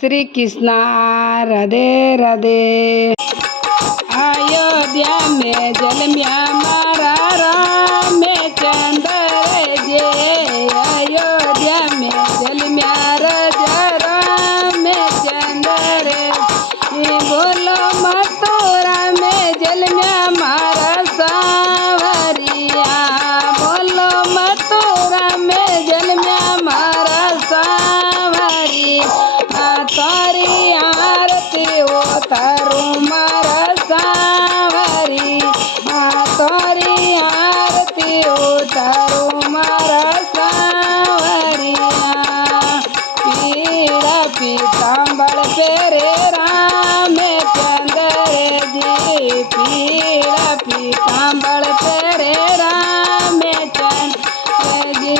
श्री कृष्णा राधे राधे। अयोध्या में जन्म्या मारा राम चंद्र जे। अयोध्या में जन्म्या राजा राम चंद्र। बोलो मथुरा में जन्म्या मारा सांवरिया। बोलो मथुरा में जन्म्या मारा सांवरी। तारी आरती उतारू मारा सांवरी। तारी आरती उतारू मारा सांवरिया। पीड़ा पीतांबर पेरे राम चंद्र जी। पीड़ा पीतांबर पेरे राम चंद्र जी।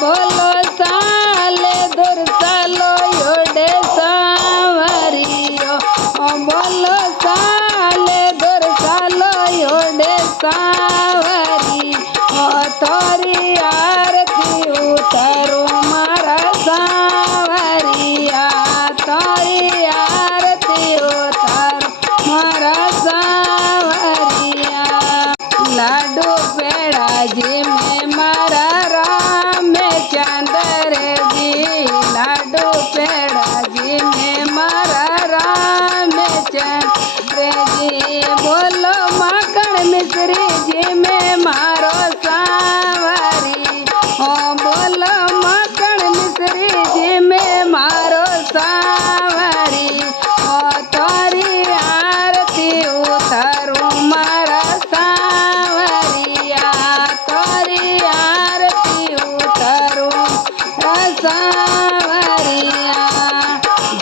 बोलो साले दूर सालो योडे सांवरियो। बोलो साले दूर सालो योडे सांवरी। तोरी आरती उतारू मारा सांवरिया। तोरी आरती उतारू मारा सांवरिया। लाडू पेड़ा जी में मारा राम चंद्र जी। लाडू पेड़ा जी में मारा राम चंद्र जी। बोलो माखन मिश्री जी में मारो सांवरी। बोलो माखन मिश्री जी में मारो सांवरी। तोरी आरती उतारू मारा सांवरिया। तोरी आरती उतारू सांवरिया।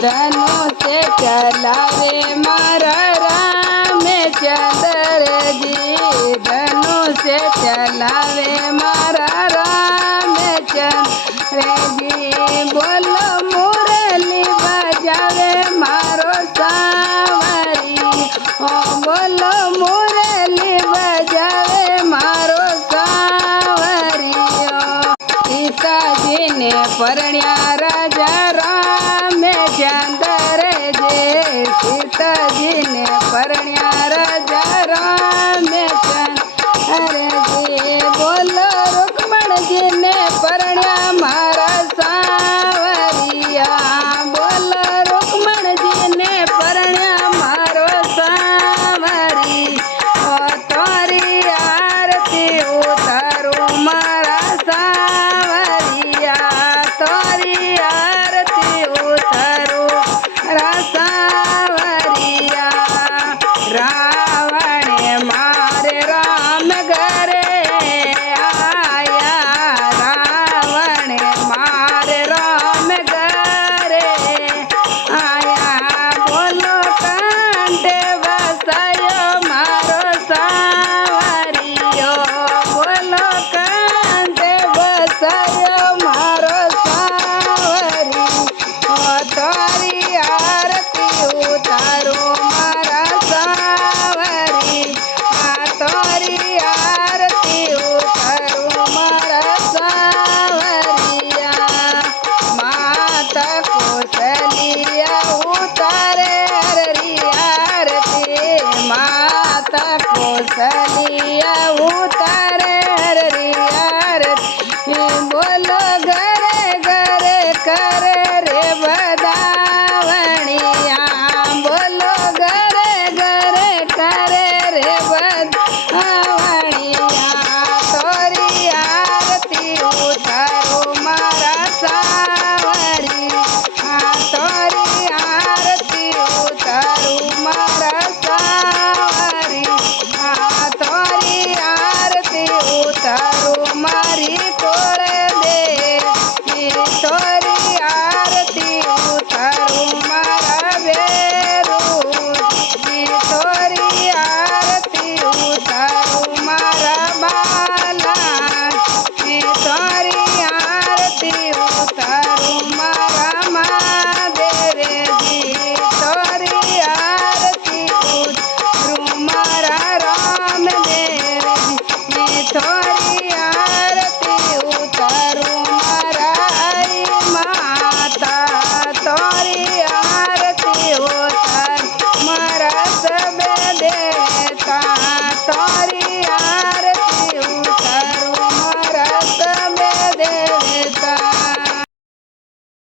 धनु से चलावे मारा राम चंद्र जी। धनु से चलावे मारा राम चंद्र जी। बोलो मुरली बजावे मारो सांवरी। बोलो मुरली बजावे मारो सांवरी। सीता जी ने परण्या राजा राम चंद्र जी। सीता जी ने परण्या राजा राम चंद्र जी। बोलो रुक्मण जी ने परण्या मारा सांवरिया। बोलो रुक्मण जी ने परण्या मारो सांवरी। तोरी आरती उतारू मारा सांवरिया। तोरी आरती उतारू मारा सांवरिया। रावण मारे राम घरे आया। रावण मारे राम घरे आया। बोलो कंठे बसायो मारो सांवरियो। बोलो कंठे बसायो मारो सांवरी। तोरी आरती उतारू